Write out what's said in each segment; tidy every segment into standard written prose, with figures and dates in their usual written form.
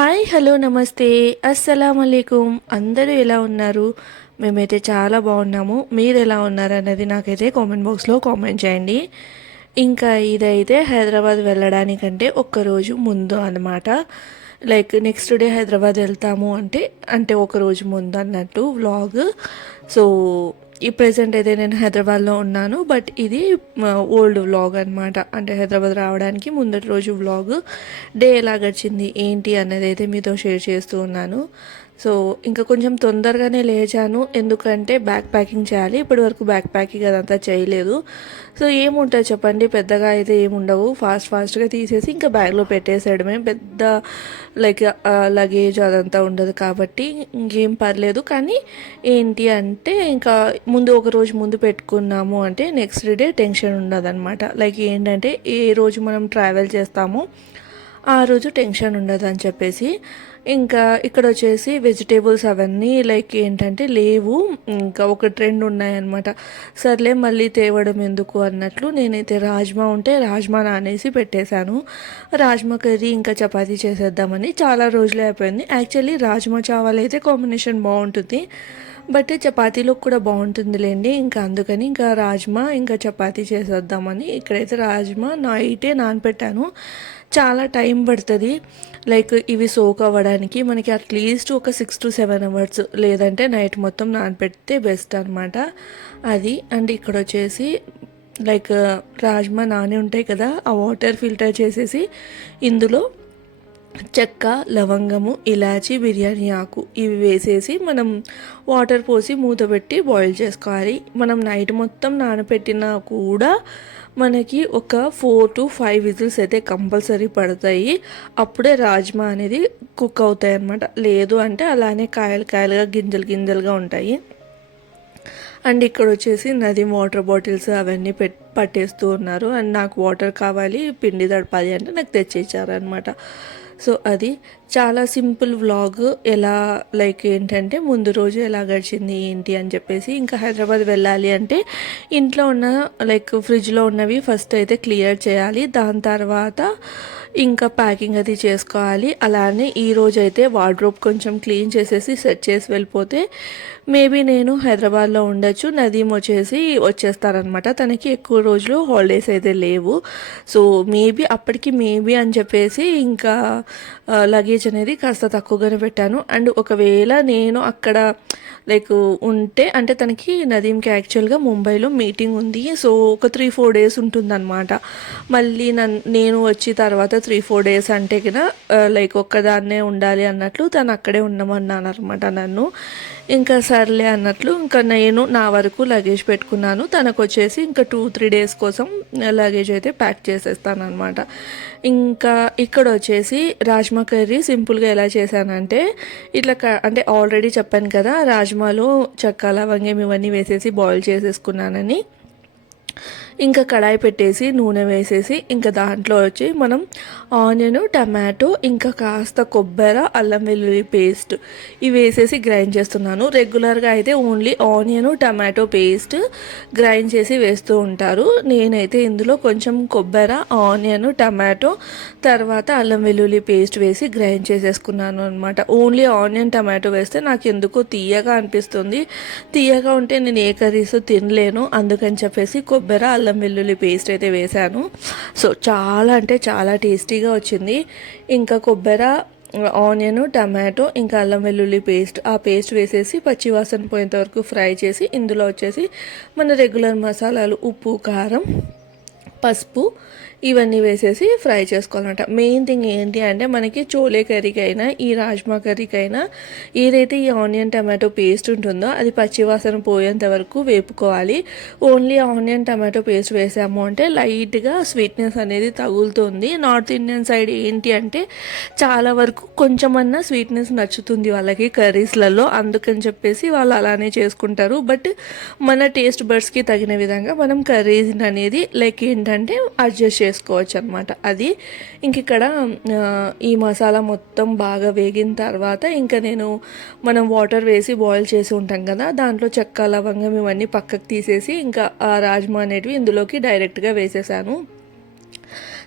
Hi hello నమస్తే అస్సలామలైకుం. అందరూ ఎలా ఉన్నారు? మేమైతే చాలా బాగున్నాము. మీరు ఎలా ఉన్నారు అన్నది నాకైతే కామెంట్ బాక్స్లో కామెంట్ చేయండి. ఇంకా ఇదైతే హైదరాబాద్ వెళ్ళడానికంటే ఒక్కరోజు ముందు అనమాట. లైక్ నెక్స్ట్ డే హైదరాబాద్ వెళ్తాము అంటే అంటే ఒకరోజు ముందు అన్నట్టు వ్లాగ్. సో ఈ ప్రెజెంట్ అయితే నేను హైదరాబాద్లో ఉన్నాను, బట్ ఇది ఓల్డ్ వ్లాగ్ అనమాట. అంటే హైదరాబాద్ రావడానికి ముందటి రోజు వ్లాగ్. డే ఎలా గడిచింది ఏంటి అన్నది అయితే మీతో షేర్ చేస్తూ ఉన్నాను. సో ఇంకా కొంచెం తొందరగానే లేచాను, ఎందుకంటే బ్యాగ్ ప్యాకింగ్ చేయాలి. ఇప్పటి వరకు బ్యాగ్ ప్యాకింగ్ అదంతా చేయలేదు. సో ఏముంటుంది చెప్పండి, పెద్దగా అయితే ఏముండవు. ఫాస్ట్గా తీసేసి ఇంకా బ్యాగ్లో పెట్టేసేయడమే. పెద్ద లైక్ లగేజ్ అదంతా ఉండదు కాబట్టి ఇంకేం పర్లేదు. కానీ ఏంటి అంటే ఇంకా ముందు ఒక రోజు ముందు పెట్టుకున్నాము అంటే నెక్స్ట్ డే టెన్షన్ ఉండదు అనమాట. లైక్ ఏంటంటే ఏ రోజు మనం ట్రావెల్ చేస్తామో ఆ రోజు టెన్షన్ ఉండదు అని చెప్పేసి. ఇంకా ఇక్కడ వచ్చేసి వెజిటేబుల్స్ అవన్నీ లైక్ ఏంటంటే లేవు, ఇంకా ఒక ట్రెండ్ ఉన్నాయన్నమాట. సర్లే మళ్ళీ తేవడం ఎందుకు అన్నట్లు నేనైతే రాజ్మా ఉంటే రాజ్మా నానేసి పెట్టేశాను. రాజ్మా కర్రీ ఇంకా చపాతీ చేసేద్దామని. చాలా రోజులే అయిపోయింది. యాక్చువల్లీ రాజ్మా చావల్ అయితే కాంబినేషన్ బాగుంటుంది, బట్ చపాతీలో కూడా బాగుంటుందిలేండి. ఇంకా అందుకని ఇంకా రాజ్మా ఇంకా చపాతీ చేసేద్దామని ఇక్కడైతే రాజ్మా నైటే నానపెట్టాను. చాలా టైం పడుతుంది లైక్ ఇవి సోక్ అవ్వడానికి. మనకి అట్లీస్ట్ ఒక 6 to 7 అవర్స్, లేదంటే నైట్ మొత్తం నానపెడితే బెస్ట్ అనమాట అది. అండ్ ఇక్కడ వచ్చేసి లైక్ రాజ్మా నాని ఉంటాయి కదా, ఆ వాటర్ ఫిల్టర్ చేసేసి ఇందులో చెక్క, లవంగము, ఇలాచి, బిర్యానీ ఆకు ఇవి వేసేసి మనం వాటర్ పోసి మూత పెట్టి బాయిల్ చేసుకోవాలి. మనం నైట్ మొత్తం నానబెట్టినా కూడా మనకి ఒక 4 to 5 విజిల్స్ అయితే కంపల్సరీ పడతాయి. అప్పుడే రాజ్మా అనేది కుక్ అవుతాయి అన్నమాట. లేదు అంటే అలానే కాయలుగా గింజలుగా ఉంటాయి. అండ్ ఇక్కడ వచ్చేసి నదీం వాటర్ బాటిల్స్ అవన్నీ పట్టేస్తూ ఉన్నారు. అండ్ నాకు వాటర్ కావాలి, పిండి తడపాలి అంటే నాకు తెచ్చిచ్చారనమాట. సో అది చాలా సింపుల్ వ్లాగ్. ఎలా లైక్ ఏంటంటే ముందు రోజు ఎలా గడిచింది ఏంటి అని చెప్పేసి. ఇంకా హైదరాబాద్ వెళ్ళాలి అంటే ఇంట్లో ఉన్న లైక్ ఫ్రిడ్జ్లో ఉన్నవి ఫస్ట్ అయితే క్లియర్ చేయాలి. దాని తర్వాత ఇంకా ప్యాకింగ్ అది చేసుకోవాలి. అలానే ఈరోజు అయితే వార్డ్రోబ్ కొంచెం క్లీన్ చేసేసి సెట్ చేసి వెళ్ళిపోతే మేబీ నేను హైదరాబాద్లో ఉండొచ్చు. నదీం వచ్చేస్తారనమాట. తనకి ఎక్కువ రోజులు హాలిడేస్ అయితే లేవు. సో మేబీ అని చెప్పేసి ఇంకా లగేజ్ అనేది కాస్త తక్కువగానే పెట్టాను. అండ్ ఒకవేళ నేను అక్కడ లైక్ ఉంటే అంటే తనకి నదీంకి యాక్చువల్గా ముంబైలో మీటింగ్ ఉంది. సో ఒక 3-4 డేస్ ఉంటుందన్నమాట. మళ్ళీ నేను వచ్చి తర్వాత 3-4 డేస్ అంటే కదా లైక్ ఒక్కదాన్నే ఉండాలి అన్నట్లు తను అక్కడే ఉండమన్నాను అనమాట నన్ను. ఇంకా సర్లే అన్నట్లు ఇంకా నేను నా వరకు లగేజ్ పెట్టుకున్నాను. తనకు వచ్చేసి ఇంకా 2-3 డేస్ కోసం లగేజ్ అయితే ప్యాక్ చేసేస్తాను అనమాట. ఇంకా ఇక్కడ వచ్చేసి రాజ్మా కర్రీ సింపుల్గా ఎలా చేశానంటే ఇట్లా అంటే ఆల్రెడీ చెప్పాను కదా, రాజ్మాలో చెక్క, లవంగం ఇవన్నీ వేసేసి బాయిల్ చేసేసుకున్నానని. ఇంకా కడాయి పెట్టేసి నూనె వేసేసి ఇంకా దాంట్లో వచ్చి మనం ఆనియన్, టమాటో, ఇంకా కాస్త కొబ్బరి, అల్లం వెల్లుల్లి పేస్ట్ ఇవి వేసేసి గ్రైండ్ చేస్తున్నాను. రెగ్యులర్గా అయితే only onion, tomato paste grind చేసి వేస్తూ ఉంటారు. నేనైతే ఇందులో కొంచెం కొబ్బరి, ఆనియన్, టమాటో తర్వాత అల్లం వెల్లుల్లి పేస్ట్ వేసి గ్రైండ్ చేసేసుకున్నాను అనమాట. ఓన్లీ ఆనియన్, టమాటో వేస్తే నాకు ఎందుకో తీయగా అనిపిస్తుంది. తీయగా ఉంటే నేను ఏ కర్రీస్ తినలేను. అందుకని చెప్పేసి కొబ్బరి, అల్లం వెల్లుల్లి పేస్ట్ అయితే వేశాను. సో చాలా అంటే చాలా టేస్టీగా వచ్చింది. ఇంకా కొబ్బరి, ఆనియన్, టమాటో ఇంకా అల్లం వెల్లుల్లి పేస్ట్ ఆ పేస్ట్ వేసేసి పచ్చివాసన పోయేంత వరకు ఫ్రై చేసి ఇందులో వచ్చేసి మన రెగ్యులర్ మసాలాలు ఉప్పు, కారం, పసుపు ఇవన్నీ వేసేసి ఫ్రై చేసుకోవాలన్నమాట. మెయిన్ థింగ్ ఏంటి అంటే మనకి చోలే కర్రీకైనా ఈ రాజ్మా కర్రీకైనా ఏదైతే ఈ ఆనియన్ టమాటో పేస్ట్ ఉంటుందో అది పచ్చివాసన పోయేంత వరకు వేపుకోవాలి. ఓన్లీ ఆనియన్ టమాటో పేస్ట్ వేసాము అంటే లైట్గా స్వీట్నెస్ అనేది తగులుతుంది. నార్త్ ఇండియన్ సైడ్ ఏంటి అంటే చాలా వరకు కొంచెమన్నా స్వీట్నెస్ నచ్చుతుంది వాళ్ళకి కర్రీస్లలో, అందుకని చెప్పేసి వాళ్ళు అలానే చేసుకుంటారు. బట్ మన టేస్ట్ బడ్స్కి తగిన విధంగా మనం కర్రీస్ అనేది లైక్ ఏంటంటే అడ్జస్ట్ చేసుకోవచ్చు అనమాట. అది ఇంక ఇక్కడ ఈ మసాలా మొత్తం బాగా వేగిన తర్వాత ఇంకా మనం వాటర్ వేసి బాయిల్ చేసి ఉంటాం కదా, దాంట్లో చెక్క, లవంగం ఇవన్నీ పక్కకు తీసేసి ఇంకా ఆ రాజ్మా అనేటివి ఇందులోకి డైరెక్ట్గా వేసేసాను.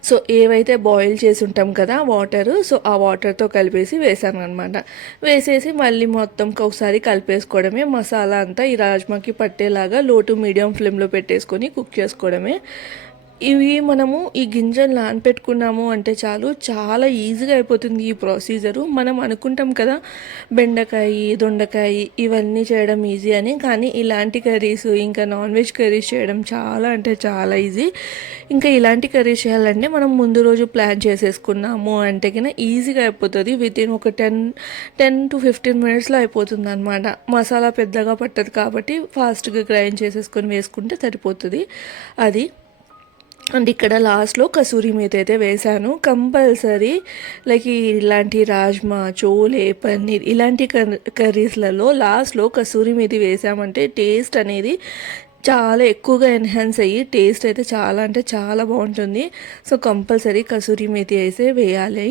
సో ఏవైతే బాయిల్ చేసి ఉంటాం కదా వాటర్, సో ఆ వాటర్తో కలిపేసి వేసాను అనమాట. వేసేసి మళ్ళీ మొత్తం ఒకసారి కలిపేసుకోవడమే. మసాలా అంతా ఈ రాజ్మాకి పట్టేలాగా లో టు మీడియం ఫ్లేమ్లో పెట్టేసుకొని కుక్ చేసుకోవడమే. ఇవి మనము ఈ గింజలు నానపెట్టుకున్నాము అంటే చాలు, చాలా ఈజీగా అయిపోతుంది ఈ ప్రొసీజరు. మనం అనుకుంటాం కదా బెండకాయ, దొండకాయ ఇవన్నీ చేయడం ఈజీ అని, కానీ ఇలాంటి కర్రీస్ ఇంకా నాన్ వెజ్ కర్రీస్ చేయడం చాలా అంటే చాలా ఈజీ. ఇంకా ఇలాంటి కర్రీస్ చేయాలంటే మనం ముందు రోజు ప్లాన్ చేసేసుకున్నాము అంటే కన్నా ఈజీగా అయిపోతుంది. వితిన్ ఒక 10 to 15 మినిట్స్లో అయిపోతుంది అనమాట. మసాలా పెద్దగా పట్టదు కాబట్టి ఫాస్ట్గా గ్రైండ్ చేసేసుకొని వేసుకుంటే సరిపోతుంది అది. అండ్ ఇక్కడ లాస్ట్లో కసూరి మేతి అయితే వేసాను కంపల్సరీ. లైక్ ఇలాంటి రాజ్మా, చోలే, పన్నీర్ ఇలాంటి కర్రీస్లలో లాస్ట్లో కసూరి మేతి వేసామంటే టేస్ట్ అనేది చాలా ఎక్కువగా ఎన్హాన్స్ అయ్యి టేస్ట్ అయితే చాలా అంటే చాలా బాగుంటుంది. సో కంపల్సరీ కసూరి మేతి అయితే వేయాలి.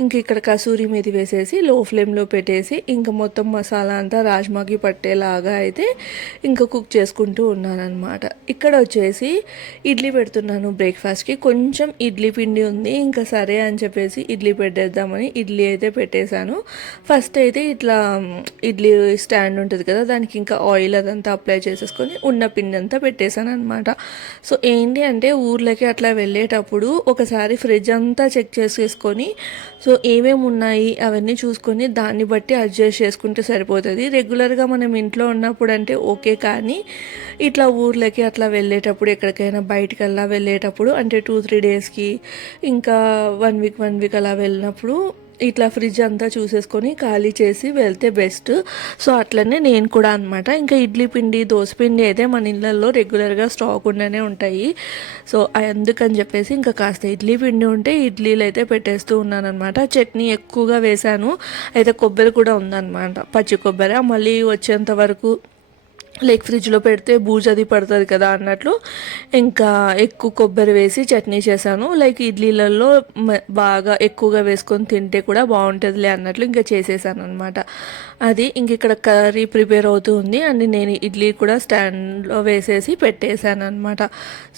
ఇంక ఇక్కడ కసూరి మేతి వేసేసి లో ఫ్లేమ్లో పెట్టేసి ఇంకా మొత్తం మసాలా అంతా రాజ్మాకి పట్టేలాగా అయితే ఇంకా కుక్ చేసుకుంటూ ఉన్నానన్నమాట. ఇక్కడ వచ్చేసి ఇడ్లీ పెడుతున్నాను బ్రేక్ఫాస్ట్కి. కొంచెం ఇడ్లీ పిండి ఉంది, ఇంకా సరే అని చెప్పేసి ఇడ్లీ పెట్టేద్దామని ఇడ్లీ అయితే పెట్టేశాను. ఫస్ట్ అయితే ఇట్లా ఇడ్లీ స్టాండ్ ఉంటుంది కదా, దానికి ఇంకా ఆయిల్ అదంతా అప్లై చేసేసుకొని ఉన్న పిండి అంతా పెట్టేశాను అనమాట. సో ఏంటి అంటే ఊర్లకి అట్లా వెళ్ళేటప్పుడు ఒకసారి ఫ్రిడ్జ్ అంతా చెక్ చేసేసుకొని సో ఏమేమి ఉన్నాయి అవన్నీ చూసుకొని దాన్ని బట్టి అడ్జస్ట్ చేసుకుంటే సరిపోతుంది. రెగ్యులర్గా మనం ఇంట్లో ఉన్నప్పుడు అంటే ఓకే, కానీ ఇట్లా ఊర్లకి అట్లా వెళ్ళేటప్పుడు ఎక్కడికైనా బయటికి అలా వెళ్ళేటప్పుడు అంటే 2-3 డేస్కి ఇంకా 1 వీక్ అలా వెళ్ళినప్పుడు ఇట్లా ఫ్రిడ్జ్ అంతా చూసేసుకొని ఖాళీ చేసి వెళ్తే బెస్ట్. సో అట్లనే నేను కూడా అనమాట. ఇంకా ఇడ్లీ పిండి, దోశ పిండి అయితే మన ఇళ్ళల్లో రెగ్యులర్గా స్టాక్ ఉండనే ఉంటాయి. సో అందుకని చెప్పేసి ఇంకా కాస్త ఇడ్లీ పిండి ఉంటే ఇడ్లీలు అయితే పెట్టేస్తూ ఉన్నాను అనమాట. చట్నీ ఎక్కువగా వేశాను, అయితే కొబ్బరి కూడా ఉందన్నమాట, పచ్చి కొబ్బరి. మళ్ళీ వచ్చేంత వరకు లైక్ ఫ్రిడ్జ్లో పెడితే బూజు అది పడుతుంది కదా అన్నట్లు ఇంకా ఎక్కువ కొబ్బరి వేసి చట్నీ చేశాను. లైక్ ఇడ్లీలలో బాగా ఎక్కువగా వేసుకొని తింటే కూడా బాగుంటుందిలే అన్నట్లు ఇంకా చేసేసాను అనమాట. అది ఇంక ఇక్కడ కర్రీ ప్రిపేర్ అవుతూ ఉంది అండ్ నేను ఇడ్లీ కూడా స్టాండ్లో వేసేసి పెట్టేశాను అనమాట.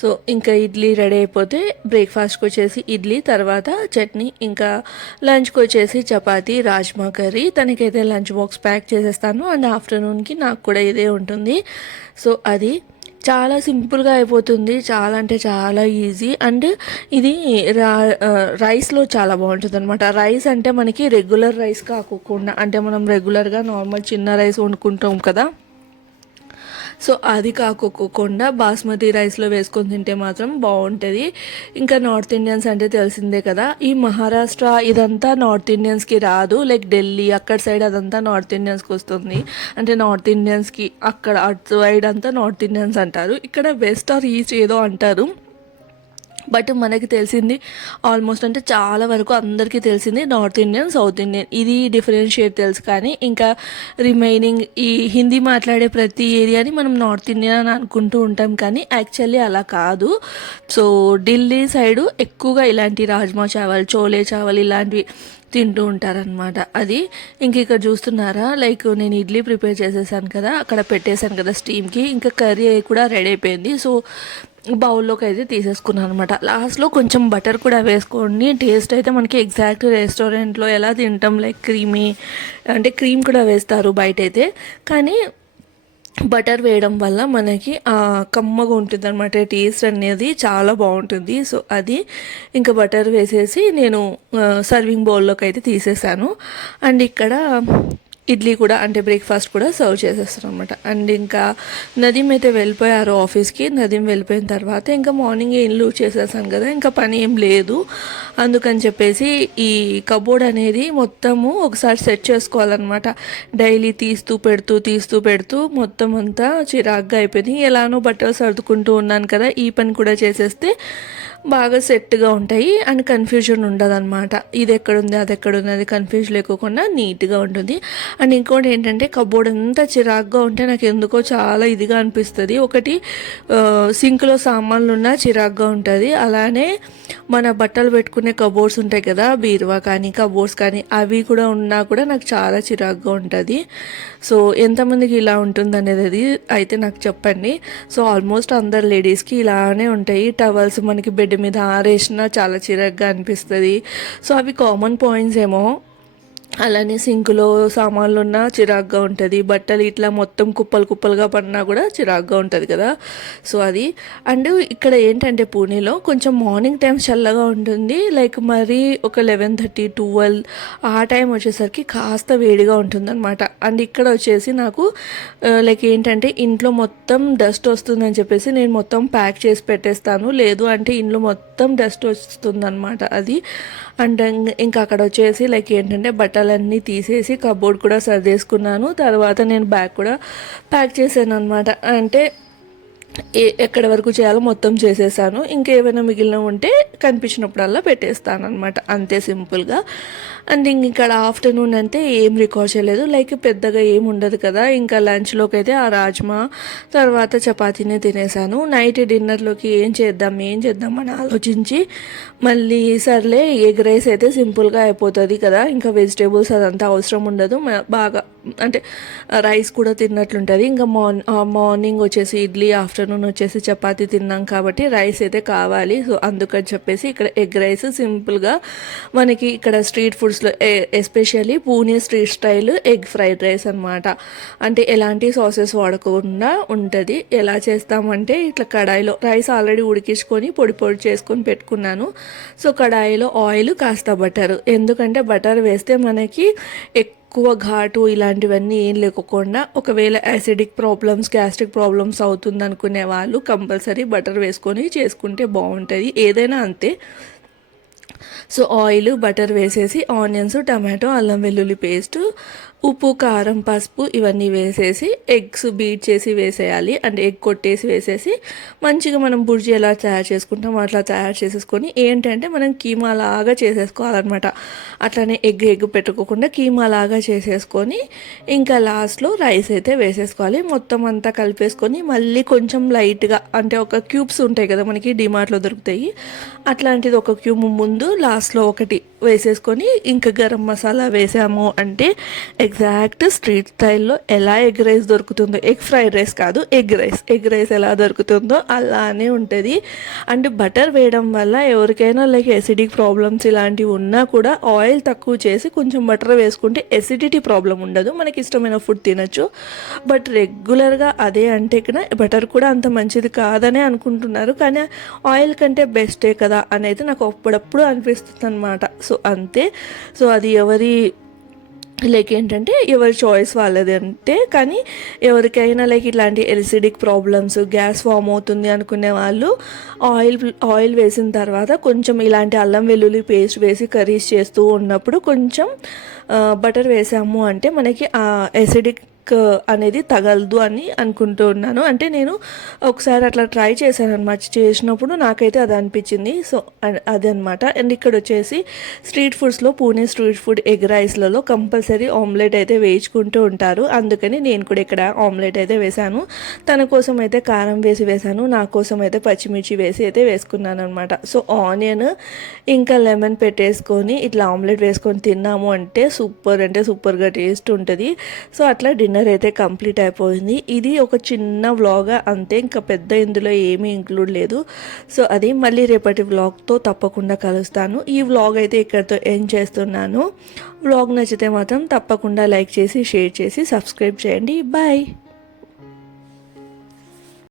సో ఇంకా ఇడ్లీ రెడీ అయిపోతే బ్రేక్ఫాస్ట్కి వచ్చేసి ఇడ్లీ, తర్వాత చట్నీ, ఇంకా లంచ్కి వచ్చేసి చపాతీ, రాజ్మా కర్రీ. తనకైతే లంచ్ బాక్స్ ప్యాక్ చేసేస్తాను అండ్ ఆఫ్టర్నూన్కి నాకు కూడా ఇదే ఉంటుంది. సో అది చాలా సింపుల్గా అయిపోతుంది, చాలా అంటే చాలా ఈజీ. అండ్ ఇది రైస్లో చాలా బాగుంటుంది అనమాట. రైస్ అంటే మనకి రెగ్యులర్ రైస్ కాకుండా అంటే మనం రెగ్యులర్గా నార్మల్ చిన్న రైస్ వండుకుంటాం కదా, సో అది కాకోకుండా బాస్మతి రైస్లో వేసుకొని తింటే మాత్రం బాగుంటుంది. ఇంకా నార్త్ ఇండియన్స్ అంటే తెలిసిందే కదా, ఈ మహారాష్ట్ర ఇదంతా నార్త్ ఇండియన్స్కి రాదు. లైక్ ఢిల్లీ అక్కడ సైడ్ అదంతా నార్త్ ఇండియన్స్కి వస్తుంది. అంటే నార్త్ ఇండియన్స్కి అక్కడ అటు సైడ్ అంతా నార్త్ ఇండియన్స్ అంటారు, ఇక్కడ వెస్ట్ ఆర్ ఈస్ట్ ఏదో అంటారు. బట్ మనకి తెలిసింది ఆల్మోస్ట్ అంటే చాలా వరకు అందరికీ తెలిసింది నార్త్ ఇండియన్, సౌత్ ఇండియన్, ఇది డిఫరెన్షియేట్ తెలుసు. కానీ ఇంకా రిమైనింగ్ ఈ హిందీ మాట్లాడే ప్రతి ఏరియాని మనం నార్త్ ఇండియన్ అని అనుకుంటూ ఉంటాం, కానీ యాక్చువల్లీ అలా కాదు. సో ఢిల్లీ సైడు ఎక్కువగా ఇలాంటి రాజ్మా చావల్, చోలే చావల్ ఇలాంటివి తింటూ ఉంటారనమాట. అది ఇంక ఇక్కడ చూస్తున్నారా, లైక్ నేను ఇడ్లీ ప్రిపేర్ చేసేసాను కదా, అక్కడ పెట్టేశాను కదా స్టీమ్కి. ఇంకా కర్రీ కూడా రెడీ అయిపోయింది. సో బౌల్లోకి అయితే తీసేసుకున్నాను అనమాట. లాస్ట్లో కొంచెం బటర్ కూడా వేసుకోండి, టేస్ట్ అయితే మనకి ఎగ్జాక్ట్ రెస్టారెంట్లో ఎలా తింటాం లైక్ క్రీమీ, అంటే క్రీమ్ కూడా వేస్తారు బయట అయితే, కానీ బటర్ వేయడం వల్ల మనకి కమ్మగా ఉంటుంది అనమాట, టేస్ట్ అనేది చాలా బాగుంటుంది. సో అది ఇంకా బటర్ వేసేసి నేను సర్వింగ్ బౌల్లోకి అయితే తీసేసాను. అండ్ ఇక్కడ ఇడ్లీ కూడా అంటే బ్రేక్ఫాస్ట్ కూడా సర్వ్ చేసేస్తాను అనమాట. అండ్ ఇంకా నదీం అయితే వెళ్ళిపోయారు ఆఫీస్కి. నదీం వెళ్ళిపోయిన తర్వాత ఇంకా మార్నింగ్ ఇల్లు చేసేసాను కదా, ఇంకా పని ఏం లేదు. అందుకని చెప్పేసి ఈ కబోర్డ్ అనేది మొత్తము ఒకసారి సెట్ చేసుకోవాలన్నమాట. డైలీ తీస్తూ పెడుతూ మొత్తం అంతా చిరాగ్గా అయిపోయింది. ఎలానో బట్టలు సర్దుకుంటూ ఉన్నాను కదా, ఈ పని కూడా చేసేస్తే బాగా సెట్గా ఉంటాయి అండ్ కన్ఫ్యూజన్ ఉండదు అనమాట. ఇది ఎక్కడుంది అది ఎక్కడుంది అది కన్ఫ్యూజ్ లేకోకుండా నీట్గా ఉంటుంది. అండ్ ఇంకోటి ఏంటంటే కబోర్డ్ అంతా చిరాగ్గా ఉంటే నాకు ఎందుకో చాలా ఇదిగా అనిపిస్తుంది. ఒకటి సింక్లో సామాన్లు ఉన్నా చిరాగ్గా ఉంటుంది, అలానే మన బట్టలు పెట్టుకునే కబోర్డ్స్ ఉంటాయి కదా, బీరువా కానీ కబోర్డ్స్ కానీ, అవి కూడా ఉన్నా కూడా నాకు చాలా చిరాగ్గా ఉంటుంది. సో ఎంతమందికి ఇలా ఉంటుంది అనేది అయితే నాకు చెప్పండి. సో ఆల్మోస్ట్ అందరు లేడీస్కి ఇలానే ఉంటాయి. టవల్స్ మనకి బెడ్ బెడ్ మీద ఆరేసినా చాలా చిరాగ్గా అనిపిస్తుంది. సో అవి కామన్ పాయింట్స్ ఏమో. అలానే సింకులో సామాన్లు ఉన్నా చిరాగ్గా ఉంటుంది, బట్టలు ఇట్లా మొత్తం కుప్పలు కుప్పలుగా పడినా కూడా చిరాగ్గా ఉంటుంది కదా. సో అది. అండ్ ఇక్కడ ఏంటంటే పూణేలో కొంచెం మార్నింగ్ టైం చల్లగా ఉంటుంది, లైక్ మరీ ఒక 11:30 12 ఆ టైం వచ్చేసరికి కాస్త వేడిగా ఉంటుంది అనమాట. అండ్ ఇక్కడ వచ్చేసి నాకు లైక్ ఏంటంటే ఇంట్లో మొత్తం డస్ట్ వస్తుందని చెప్పేసి నేను మొత్తం ప్యాక్ చేసి పెట్టేస్తాను, లేదు అంటే ఇంట్లో మొత్తం డస్ట్ వస్తుందన్నమాట అది. అండ్ ఇంకా అక్కడ వచ్చేసి లైక్ ఏంటంటే బట్టలన్నీ తీసేసి కబోర్డ్ కూడా సర్దేసుకున్నాను. తర్వాత నేను బ్యాగ్ కూడా ప్యాక్ చేశాను అనమాట. అంటే ఎక్కడి వరకు చేయాలో మొత్తం చేసేసాను, ఇంకేమైనా మిగిలిన ఉంటే కనిపించినప్పుడల్లా పెట్టేస్తాను అనమాట, అంతే సింపుల్గా. అండ్ ఇక్కడ ఆఫ్టర్నూన్ అంతే ఏం రికార్డ్ చేయలేదు, లైక్ పెద్దగా ఏం ఉండదు కదా. ఇంకా లంచ్లోకి అయితే ఆ రాజ్మా తర్వాత చపాతీనే తినేసాను. నైట్ డిన్నర్లోకి ఏం చేద్దాం అని ఆలోచించి మళ్ళీ సర్లే ఎగ్ రైస్ అయితే సింపుల్గా అయిపోతుంది కదా, ఇంకా వెజిటేబుల్స్ అదంతా అవసరం ఉండదు, బాగా అంటే రైస్ కూడా తిన్నట్లుంటుంది. ఇంకా మార్నింగ్ వచ్చేసి ఇడ్లీ, ఆఫ్టర్నూన్ వచ్చేసి చపాతీ తిన్నాం కాబట్టి రైస్ అయితే కావాలి. సో అందుకని చెప్పేసి ఇక్కడ ఎగ్ రైస్ సింపుల్గా మనకి ఇక్కడ స్ట్రీట్ ఫుడ్స్లో especially Pune street style egg fried rice అనమాట. అంటే ఎలాంటి సాసెస్ వాడకుండా ఉంటుంది. ఎలా చేస్తామంటే ఇట్లా కడాయిలో రైస్ ఆల్రెడీ ఉడికించుకొని పొడి పొడి చేసుకొని పెట్టుకున్నాను. సో కడాయిలో ఆయిల్ కాస్త బటర్, ఎందుకంటే బటర్ వేస్తే మనకి ఎక్కువ ఘాటు ఇలాంటివన్నీ ఏం లేకోకుండా, ఒకవేళ యాసిడిక్ ప్రాబ్లమ్స్ గ్యాస్ట్రిక్ ప్రాబ్లమ్స్ అవుతుంది అనుకునే వాళ్ళు కంపల్సరీ బటర్ వేసుకొని చేసుకుంటే బాగుంటుంది, ఏదైనా అంతే. సో ఆయిల్ బటర్ వేసేసి ఆనియన్స్, టమాటో, అల్లం వెల్లుల్లి పేస్ట్, ఉప్పు, కారం, పసుపు ఇవన్నీ వేసేసి ఎగ్స్ బీట్ చేసి వేసేయాలి. అంటే ఎగ్ కొట్టేసి వేసేసి మంచిగా మనం బుర్జీ ఎలా తయారు చేసుకుంటామో అట్లా తయారు చేసేసుకొని ఏంటంటే మనం కీమా లాగా చేసేసుకోవాలన్నమాట. అట్లానే ఎగ్ పెట్టుకోకుండా కీమా లాగా చేసేసుకొని ఇంకా లాస్ట్లో రైస్ అయితే వేసేసుకోవాలి. మొత్తం అంతా కలిపేసుకొని మళ్ళీ కొంచెం లైట్గా, అంటే ఒక క్యూబ్స్ ఉంటాయి కదా మనకి డిమార్ట్లో దొరుకుతాయి, అట్లాంటిది ఒక క్యూబ్ ముందు లాస్ట్లో ఒకటి వేసేసుకొని ఇంకా గరం మసాలా వేసాము అంటే ఎగ్జాక్ట్ స్ట్రీట్ స్టైల్లో ఎలా ఎగ్ రైస్ దొరుకుతుందో, ఎగ్ ఫ్రైడ్ రైస్ కాదు ఎగ్ రైస్ ఎలా దొరుకుతుందో అలానే ఉంటుంది. అండ్ బటర్ వేయడం వల్ల ఎవరికైనా లైక్ ఎసిడిక్ ప్రాబ్లమ్స్ ఇలాంటివి ఉన్నా కూడా ఆయిల్ తక్కువ చేసి కొంచెం బటర్ వేసుకుంటే ఎసిడిటీ ప్రాబ్లం ఉండదు, మనకి ఇష్టమైన ఫుడ్ తినచ్చు. బట్ రెగ్యులర్గా అదే అంటే కన్నా బటర్ కూడా అంత మంచిది కాదనే అనుకుంటున్నారు, కానీ ఆయిల్ కంటే బెస్టే కదా అనేది నాకు అప్పుడప్పుడు అనిపిస్తుంది అనమాట. సో అంతే. సో అది ఎవరి లైక్ ఏంటంటే ఎవరి చాయిస్ వాళ్ళది అంటే, కానీ ఎవరికైనా లైక్ ఇట్లాంటి ఎసిడిక్ ప్రాబ్లమ్స్ గ్యాస్ ఫామ్ అవుతుంది అనుకునే వాళ్ళు ఆయిల్ వేసిన తర్వాత కొంచెం ఇలాంటి అల్లం వెల్లుల్లి పేస్ట్ వేసి కర్రీస్ చేస్తూ ఉన్నప్పుడు కొంచెం బటర్ వేసాము అంటే మనకి ఆ ఎసిడిక్ అనేది తగలదు అని అనుకుంటూ ఉన్నాను. అంటే నేను ఒకసారి అట్లా ట్రై చేశాను అనమాట, చేసినప్పుడు నాకైతే అది అనిపించింది. సో అదనమాట. అండ్ ఇక్కడ వచ్చేసి స్ట్రీట్ ఫుడ్స్లో పూణే స్ట్రీట్ ఫుడ్ ఎగ్ రైస్లలో కంపల్సరీ ఆమ్లెట్ అయితే వేయించుకుంటూ ఉంటారు, అందుకని నేను కూడా ఇక్కడ ఆమ్లెట్ అయితే వేశాను. తన కోసం అయితే కారం వేసాను, నా కోసం అయితే పచ్చిమిర్చి వేసి అయితే వేసుకున్నాను అనమాట. సో ఆనియన్ ఇంకా లెమన్ పెట్టేసుకొని ఇట్లా ఆమ్లెట్ వేసుకొని తిన్నాము అంటే సూపర్గా టేస్ట్ ఉంటుంది. సో అట్లా డిన్నర్ అయితే కంప్లీట్ అయిపోయింది. ఇది ఒక చిన్న వ్లాగ్ అంతే, ఇంకా పెద్ద ఇందులో ఏమీ ఇంక్లూడ్ లేదు. సో అది మళ్ళీ రేపటి వ్లాగ్తో తప్పకుండా కలుస్తాను. ఈ వ్లాగ్ అయితే ఇక్కడితో ఎండ్ చేస్తున్నాను. వ్లాగ్ నచ్చితే మాత్రం తప్పకుండా లైక్ చేసి షేర్ చేసి సబ్స్క్రైబ్ చేయండి. బాయ్.